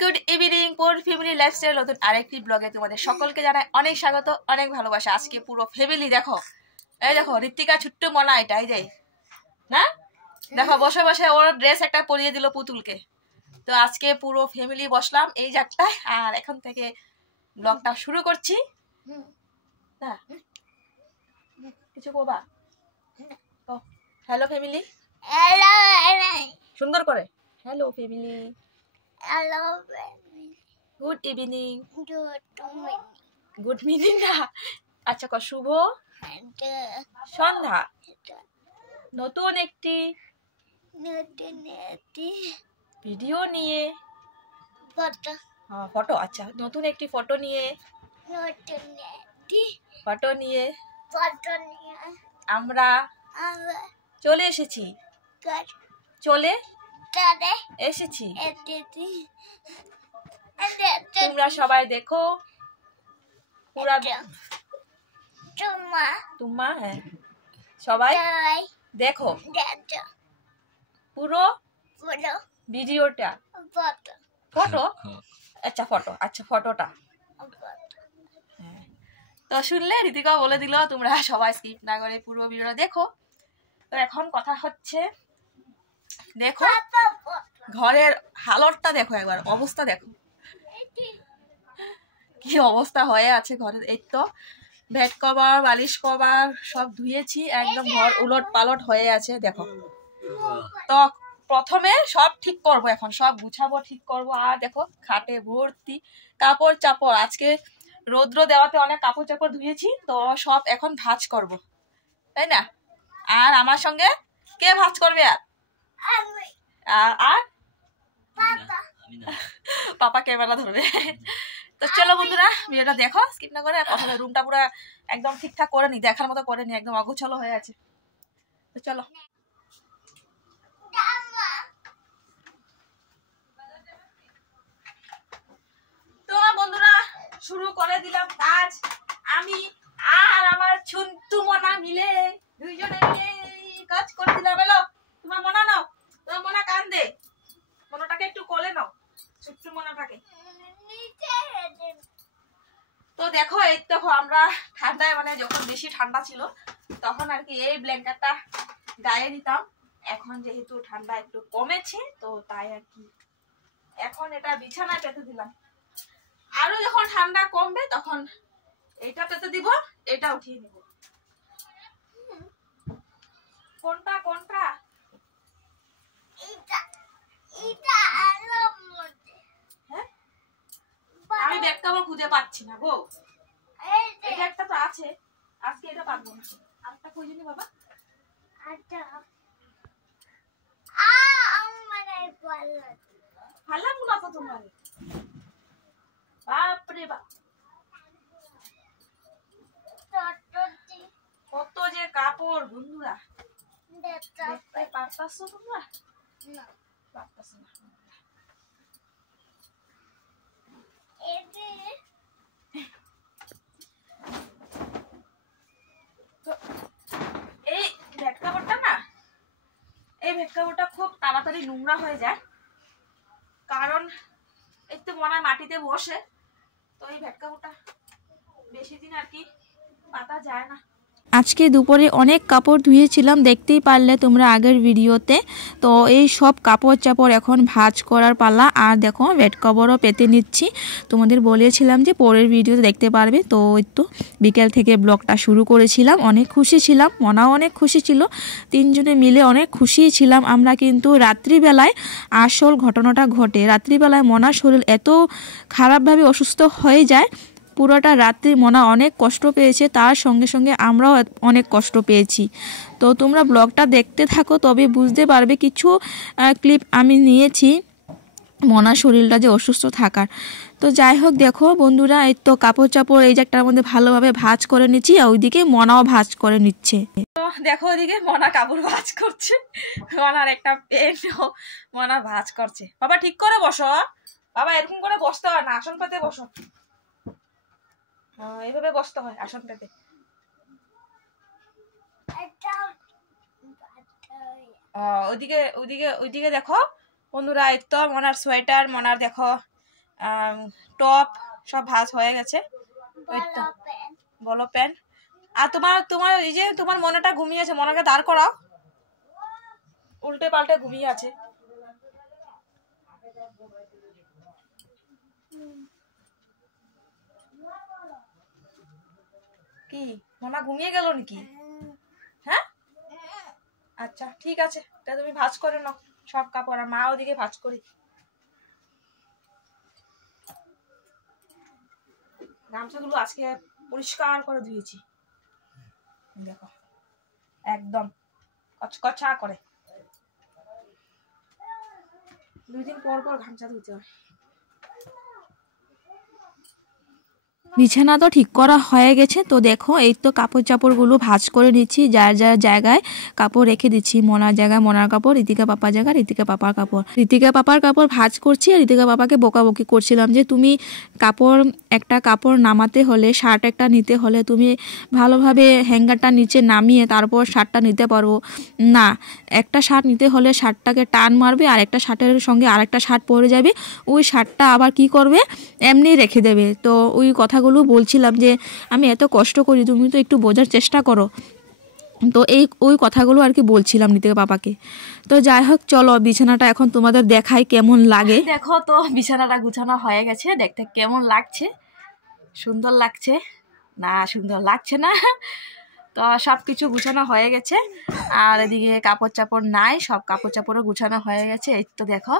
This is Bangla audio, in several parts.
গুড ইভিনিং পোর ফ্যামিলি লাইফস্টাইল নতুন আরেকটি ব্লগে তোমাদের সকলকে জানাই অনেক স্বাগত, অনেক ভালোবাসা। আজকে পুরো ফ্যামিলি দেখো, এই দেখো ঋত্বিকা ছোট্ট মনা, এটাই যাই না, দেখো বসে বসে ওর ড্রেস একটা পরিয়ে দিল পুতুলকে। তো আজকে পুরো ফ্যামিলি বসলাম এই জায়গাটায়, আর এখন থেকে ব্লগটা শুরু করছি। না কিছু বলবা? হ্যালো ফ্যামিলি, সুন্দর করে hello family, Hello, good evening. baby. Good meaning না, আচ্ছা শুভ সন্ধ্যা। নতুন একটি ভিডিও নিয়ে ফটো, আচ্ছা নতুন একটি ফটো নিয়ে আমরা চলে এসেছি, তোমরা সবাই দেখো পুরা তোমা, হ্যাঁ সবাই দেখো পুরো ভিডিওটা। ফটো, আচ্ছা ফটো, আচ্ছা ফটোটা। তো শুনলে ঋতিকা বলে দিল তোমরা সবাই স্কিপ না করে পুরো ভিডিওটা দেখো। তো এখন কথা হচ্ছে, দেখো ঘরের হালতটা দেখো, একবার অবস্থা দেখো কি অবস্থা হয়ে আছে ঘরের। এই তো বেড কভার বালিশ কভার সব ধুয়েছি, একদম ঘর উলট পালট হয়ে আছে দেখো। তো প্রথমে সব ঠিক করব, এখন সব গুছাবো ঠিক করব। আর দেখো খাটে ভর্তি কাপড় চাপড়, আজকে রৌদ্র দেওয়াতে অনেক কাপড় চাপড় ধুয়েছি, তো সব এখন ভাঁজ করব, তাই না? আর আমার সঙ্গে কে ভাঁজ করবে? আর পাপা ক্যামেরা ধরবে। তো চলো বন্ধুরা ভিডিওটা দেখো স্কিপ না করে। তাহলে রুমটা পুরো একদম ঠিকঠাক করে নি, দেখার মতো করে নি, একদম অগোছালো হয়ে আছে। তো চলো। তো বন্ধুরা শুরু করে দিলাম কাজ। আমি আর আমার ছুন্টু মনা মিলে দুইজনে মিলে কাজ করে দিলাম। এলো তোমার মনা নাও, তোমার মনা কান্দে, মনাটাকে একটু কোলে নাও, ছোট্ট মনাটাকে। তো দেখো এই দেখো আমরা ঠান্ডায়, মানে যখন বেশি ঠান্ডা ছিল তখন আর কি এই ব্ল্যাঙ্কেটটা গায়ে দিতাম। এখন যেহেতু ঠান্ডা একটু কমেছে তো তাই আর কি এখন এটা বিছানায় পেতে দিলাম। আরো যখন ঠান্ডা কমবে তখন এটা পেতে দিব, এটা উঠিয়ে নেব। কোনটা কোনটা? আমি ব্যাগটা আবার খুঁজে পাচ্ছি না গো। এটা একটা তো আছে, আজকে এটা পাবো না। আরেকটা খুঁজে নি বাবা। ভালো না তো তোমার, বাপরে বাপ কত যে কাপড় বন্ধুরা, দেখতে পারতাছো তোমরা? পারতাছো না। এই ভেট কাপড়টা না, এই ভেট কাপড়টা খুব তাড়াতাড়ি নোংরা হয়ে যায়, কারণ একটু মনে হয় মাটিতে বসে, তো এই ভেট কাপড়টা বেশি দিন আর কি পাতা যায় না। আজকে দুপুরে অনেক কাপড় ধুয়েছিলাম, দেখতেই পারলে তোমরা আগের ভিডিওতে। তো এই সব কাপড় চাপড় এখন ভাঁজ করার পালা। আর দেখো বেড কভারও পেতে নিচ্ছি, তোমাদের বলেছিলাম যে পরের ভিডিওতে দেখতে পারবে। তো ওই তো বিকেল থেকে ব্লগটা শুরু করেছিলাম, অনেক খুশি ছিলাম, মনাও অনেক খুশি ছিল, তিনজনে মিলে অনেক খুশিই ছিলাম আমরা। কিন্তু রাত্রিবেলায় আসল ঘটনাটা ঘটে। রাত্রিবেলায় মনার শরীর এত খারাপভাবে অসুস্থ হয়ে যায়, পুরোটা রাত্রি মনা অনেক কষ্ট পেয়েছে, তার সঙ্গে সঙ্গে আমরাও অনেক কষ্ট পেয়েছি। তো তোমরা ব্লগটা দেখতে থাকো, তবে বুঝতে পারবে। কিছু ক্লিপ আমি নিয়েছি মনার শরীরটা যে অসুস্থ থাকার। তো যাই হোক দেখো বন্ধুরা, এই তো কাপড় চাপড় এই জায়গাটার মধ্যে ভালোভাবে ভাঁজ করে নিচ্ছি, আর ওইদিকে মনাও ভাঁজ করে নিচ্ছে। তো দেখো ওইদিকে মনা কাপড় ভাঁজ করছে, মনার একটা প্যান্ট মনা ভাঁজ করছে। বাবা ঠিক করে বসো, বাবা এরকম করে বসতে হয় না, আসন পেতে বসো, এইভাবে বসতে হয় আসন পেতে। ওইদিকে ওইদিকে ওইদিকে দেখো বন্ধুরা, এই তো মনার সোয়েটার, মনার দেখো টপ সব ভাজ হয়ে গেছে। ওই তো বলো পেন বলো প্যান। আর তোমার তোমার এই যে তোমার মনেটা ঘুমিয়েছে, মনেকে দাঁড় করাও, উল্টে পাল্টে ঘুমিয়ে আছে। কি মনা ঘুমিয়ে গেল নাকি? হ্যাঁ আচ্ছা ঠিক আছে, তা তুমি ভাঁজ করে নাও সব কাপড়, আর মা ওদিকে ভাঁজ করি। গামছাগুলো আজকে পরিষ্কার করে ধুয়েছি, দেখো একদম কচকচা করে। 2 দিন পর পর গামছা ধুতে হয়। বিছানা তো ঠিক করা হয়ে গেছে। তো দেখো এই তো কাপড় চাপড়গুলো ভাঁজ করে নিচ্ছি, যার যার জায়গায় কাপড় রেখে দিচ্ছি। মনার জায়গায় মনার কাপড়, ঋতিকা পাপার জায়গায় ঋতিকা পাপার কাপড়। ঋতিকা পাপার কাপড় ভাঁজ করছি, আর ঋতিকা পাপাকে বকাবকি করছিলাম যে তুমি কাপড় একটা কাপড় নামাতে হলে, শার্ট একটা নিতে হলে তুমি ভালোভাবে হ্যাঙ্গারটা নিচে নামিয়ে তারপর শার্টটা নিতে পারবো না। একটা শার্ট নিতে হলে শার্টটাকে টান মারবে, আর একটা শার্টের সঙ্গে আরেকটা শার্ট পরে যাবে, ওই শার্টটা আবার কি করবে এমনি রেখে দেবে। তো ওই কথাগুলো বলছিলাম যে আমি এত কষ্ট করি, তুমি তো একটু বোঝার চেষ্টা করো। তো ওই কথাগুলো আর কি বলছিলাম ঋতিকা পাপাকে। তো যাই হোক চলো বিছানাটা এখন তোমাদের দেখাই কেমন লাগে। দেখো তো বিছানাটা গুছানো হয়ে গেছে, দেখতে কেমন লাগছে? সুন্দর লাগছে না সুন্দর লাগছে না? তো সব কিছু গুছানো হয়ে গেছে, আর এদিকে কাপড় চাপড় নাই, সব কাপড় চাপড়ও গুছানো হয়ে গেছে। এই তো দেখো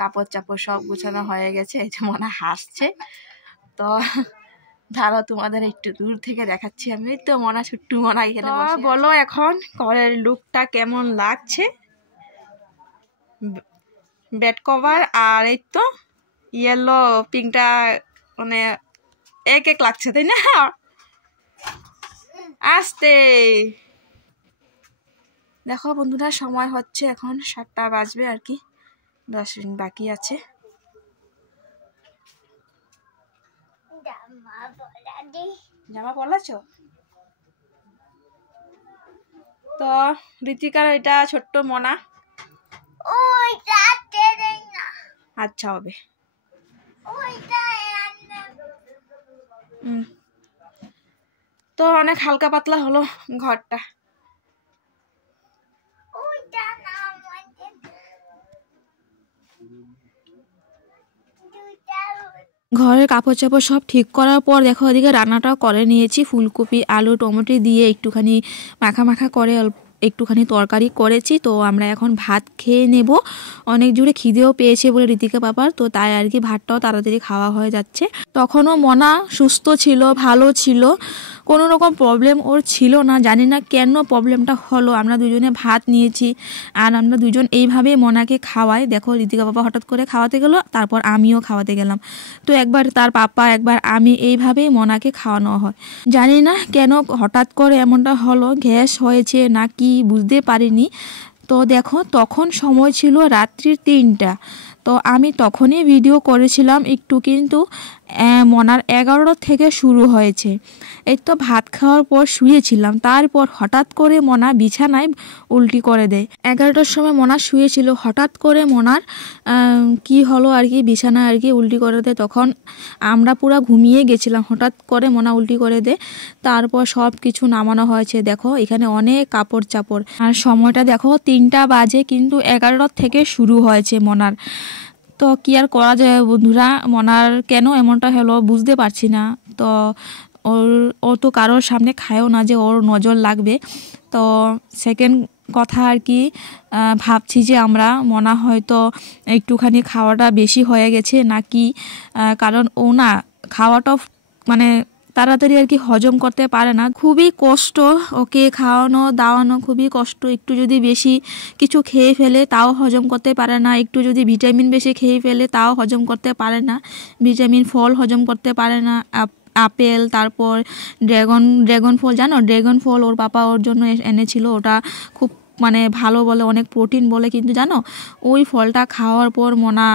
কাপড় চাপড় সব গুছানো হয়ে গেছে। এই যে মনে হাসছে, তো দাঁড়াও তোমাদের একটু দূর থেকে দেখাচ্ছি আমি। তো মনা ছুট্টু মনা এখানে বসে। বলো এখন ঘরের লুকটা কেমন লাগছে? বেড কভার আর এই তো ইয়েলো পিঙ্কটা মানে এক এক লাগছে, তাই না? আসতে দেখো বন্ধুরা, সময় হচ্ছে এখন 7টা বাজবে আর কি, 10 মিনিট বাকি আছে। জামা পরা দি জামা পরলাছ? তো ঋতিকার এটা ছোট্ট মনা। ওইটা তেরে না, আচ্ছা হবে। ওইটা আনবে। তো অনেক হালকা পাতলা হলো ঘরটা। ওইটা না আমাদের দুইটা ঘরের কাপড় চাপড় সব ঠিক করার পর দেখো ওদিকে রান্নাটাও করে নিয়েছি। ফুলকপি আলু টমেটো দিয়ে একটুখানি মাখা মাখা করে একটুখানি তরকারি করেছি। তো আমরা এখন ভাত খেয়ে নেব, অনেক জোরে খিদেও পেয়েছে বলে ঋতিকা পাপার, তো তাই আর কি ভাতটাও তাড়াতাড়ি খাওয়া হয়ে যাচ্ছে। তখনও মনা সুস্থ ছিল, ভালো ছিল, কোনো রকম প্রবলেম ওর ছিল না। জানি না কেন প্রবলেমটা হলো। আমরা দুজনে ভাত নিয়েছি, আর আমরা দুজন এইভাবেই মনাকে খাওয়াই। দেখো ঋতিকা পাপা হঠাৎ করে খাওয়াতে গেলো, তারপর আমিও খাওয়াতে গেলাম। তো একবার তার পাপা একবার আমি, এইভাবেই মনাকে খাওয়ানো হয়। জানি না কেন হঠাৎ করে এমনটা হলো, গ্যাস হয়েছে না কি বুঝতে পারিনি। তো দেখো তখন সময় ছিল রাত্রি 3টা। তো আমি তখনই ভিডিও করেছিলাম একটু, কিন্তু মনার 11টা থেকে শুরু হয়েছে। এই তো ভাত খাওয়ার পর শুয়েছিলাম, তারপর হঠাৎ করে মনা বিছানায় উল্টি করে দেয়। 11টার সময় মনা শুয়েছিল, হঠাৎ করে মনার কি হলো আর কি, বিছানায় আর কি উল্টি করে দেয়। তখন আমরা পুরো ঘুমিয়ে গেছিলাম, হঠাৎ করে মনা উল্টি করে দেয়। তারপর সব কিছু নামানো হয়েছে। দেখো এখানে অনেক কাপড় চাপড়, আর সময়টা দেখো 3টা বাজে, কিন্তু 11টার থেকে শুরু হয়েছে মনার। তো কি আর করা যায় বন্ধুরা, মনার কেন এমনটা হলো বুঝতে পারছি না। তো ও তো কারোর সামনে খায়ও না যে ওর নজর লাগবে। তো সেকেন্ড কথা আর কি, ভাবছি যে আমরা মনা হয়তো একটুখানি খাওয়াটা বেশি হয়ে গেছে নাকি, কারণ ও না খাওয়াটা মানে তাড়াতাড়ি আর কি হজম করতে পারে না। খুবই কষ্ট ওকে খাওয়ানো দাওয়ানো, খুবই কষ্ট। একটু যদি বেশি কিছু খেয়ে ফেলে তাও হজম করতে পারে না, একটু যদি ভিটামিন বেশি খেয়ে ফেলে তাও হজম করতে পারে না, ভিটামিন ফল হজম করতে পারে না, আপেল, তারপর ড্রাগন ফল, জানো ড্রাগন ফল ওর পাপা ওর জন্য এনেছিল, ওটা খুব মানে ভালো বলে, অনেক প্রোটিন বলে, কিন্তু জানো ওই ফলটা খাওয়ার পর মনা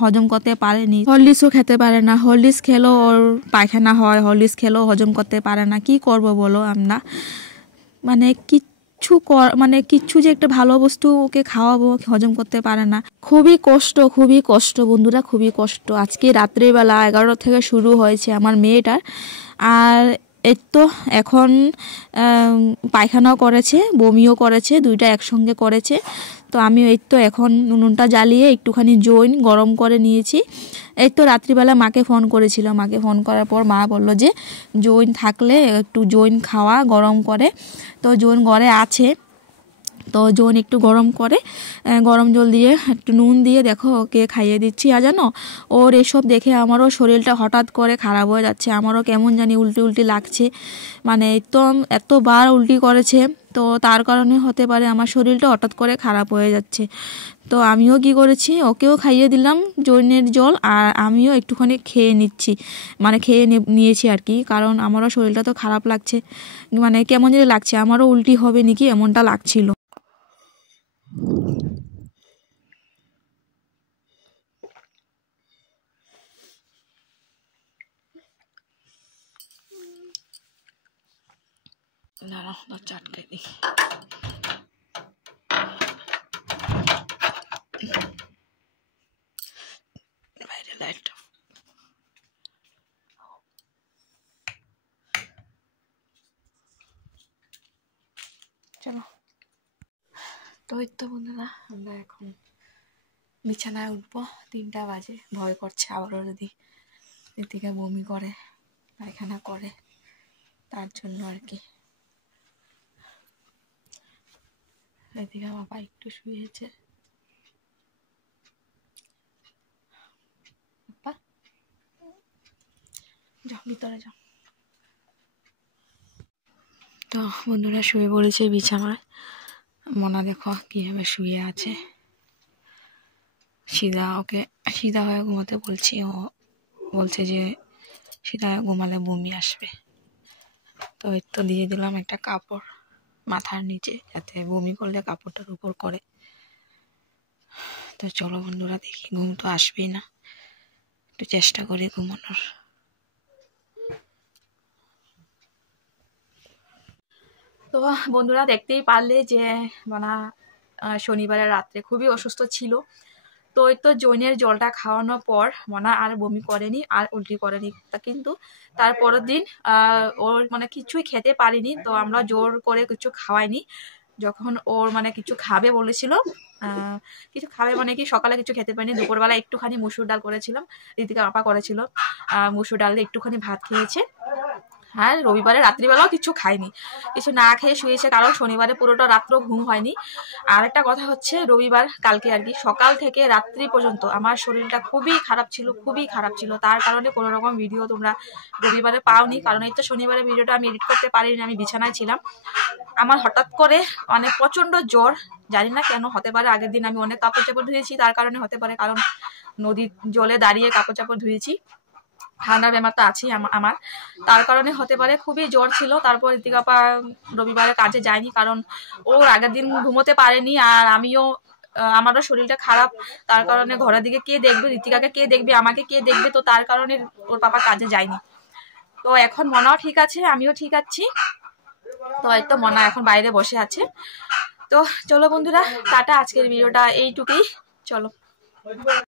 হজম করতে পারেনি। হরলিক্সও খেতে পারে না, হরলিক্স খেলেও ওর পায়খানা হয়, হরলিক্স খেলেও হজম করতে পারে না। কি করব বলো আমরা, মানে মানে কিচ্ছু যে একটা ভালো বস্তু ওকে খাওয়াবো হজম করতে পারে না। খুবই কষ্ট বন্ধুরা, খুবই কষ্ট। আজকে রাত্রেবেলা 11টা থেকে শুরু হয়েছে আমার মেয়েটার। আর এই তো এখন পায়খানাও করেছে, বমিও করেছে, দুইটা একসঙ্গে করেছে। তো আমি এই তো এখন উনুনটা জ্বালিয়ে একটুখানি জৈন গরম করে নিয়েছি। এই তো রাত্রিবেলা মাকে ফোন করেছিল, মাকে ফোন করার পর মা বলল যে জৈন থাকলে একটু জৈন খাওয়া গরম করে। তো জৈন ঘরে আছে, তো জৈন একটু গরম করে গরম জল দিয়ে একটু নুন দিয়ে দেখো ওকে খাইয়ে দিচ্ছি। আর জানো ওর এসব দেখে আমারও শরীরটা হঠাৎ করে খারাপ হয়ে যাচ্ছে, আমারও কেমন জানি উল্টি লাগছে। মানে একদম এতবার উল্টি করেছে, তো তার কারণে হতে পারে আমার শরীরটা হঠাৎ করে খারাপ হয়ে যাচ্ছে। তো আমিও কি করেছি, ওকেও খাইয়ে দিলাম জৈনের জল, আর আমিও একটুখানি খেয়ে নিচ্ছি, মানে খেয়ে নিয়েছি আর কি। কারণ আমারও শরীরটা তো খারাপ লাগছে, মানে কেমন জানি লাগছে, আমারও উল্টি হবে নাকি এমনটা লাগছিল। চাটকে দিই। বাইরে লাইটটা চলো। তো এই তো বন্ধুরা আমরা এখন বিছানায় উঠবো, 3টা বাজে। ভয় করছে আবারও যদি ঋতিকা বমি করে, পায়খানা করে, তার জন্য আর কি। ঋতিকা বাবা একটু শুয়েছে। যাও ভিতরে যাও। তো বন্ধুরা শুয়ে পড়েছে বিছানায়। মনা দেখো কিভাবে শুয়ে আছে, ওকে সিধা হয়ে ঘুমাতে বলছি, ও বলছে যে সিধা হয়ে ঘুমালে বমি আসবে। তো এর তো দিয়ে দিলাম একটা কাপড় মাথার নিচে, যাতে বমি করলে কাপড়টার উপর করে। তো চলো বন্ধুরা দেখি, ঘুম তো আসবেই না, একটু চেষ্টা করি ঘুমানোর। তো বন্ধুরা দেখতেই পারলে যে মানে শনিবারের রাত্রে খুবই অসুস্থ ছিল। তো ওই তো জৈনের জলটা খাওয়ানোর পর মনা আর বমি করেনি আর উল্টি করেনি। তা কিন্তু তার পরের দিন ওর মানে কিছুই খেতে পারিনি, তো আমরা জোর করে কিছু খাওয়াইনি। যখন ওর মানে কিছু খাবে বলেছিল, কিছু খাবে মানে কি সকালে কিছু খেতে পারিনি, দুপুরবেলা একটুখানি মুসুর ডাল করেছিলাম, ঋতিকা আপা করেছিল, মুসুর ডাল দিয়ে একটুখানি ভাত খেয়েছে। আর রবিবারে রাত্রিবেলাও কিছু খায়নি, কিছু না খেয়ে শুয়েছে, কারণ শনিবারে পুরোটা রাত্র ঘুম হয়নি। আর একটা কথা হচ্ছে, রবিবার কালকে আর কি সকাল থেকে রাত্রি পর্যন্ত আমার শরীরটা খুবই খারাপ ছিল। তার কারণে কোনো রকম ভিডিও তোমরা রবিবারে পাওনি, কারণ এই তো শনিবারে ভিডিওটা আমি এডিট করতে পারিনি, আমি বিছানায় ছিলাম। আমার হঠাৎ করে মানে প্রচন্ড জ্বর, জানি না কেন, হতে পারে আগের দিন আমি অনেক কাপড় চাপড় ধুয়েছি তার কারণে হতে পারে, কারণ নদীর জলে দাঁড়িয়ে কাপড় চাপড় ধুয়েছি, ঠান্ডার বেমার তো আছেই আমার, তার কারণে হতে পারে। খুবই জ্বর ছিল। তারপর ঋতিকা আপা রবিবারে কাজে যায়নি, কারণ ওর আগের দিন ঘুমোতে পারেনি, আর আমিও আমারও শরীরটা খারাপ, তার কারণে ঘরের দিকে কে দেখবে, ঋতিকাকে কে দেখবে, আমাকে কে দেখবে, তো তার কারণে ওর পাপা কাজে যায়নি। তো এখন মনাও ঠিক আছে, আমিও ঠিক আছি। তো এই তো মনা এখন বাইরে বসে আছে। তো চলো বন্ধুরা টাটা, আজকের ভিডিওটা এইটুকুই, চলো।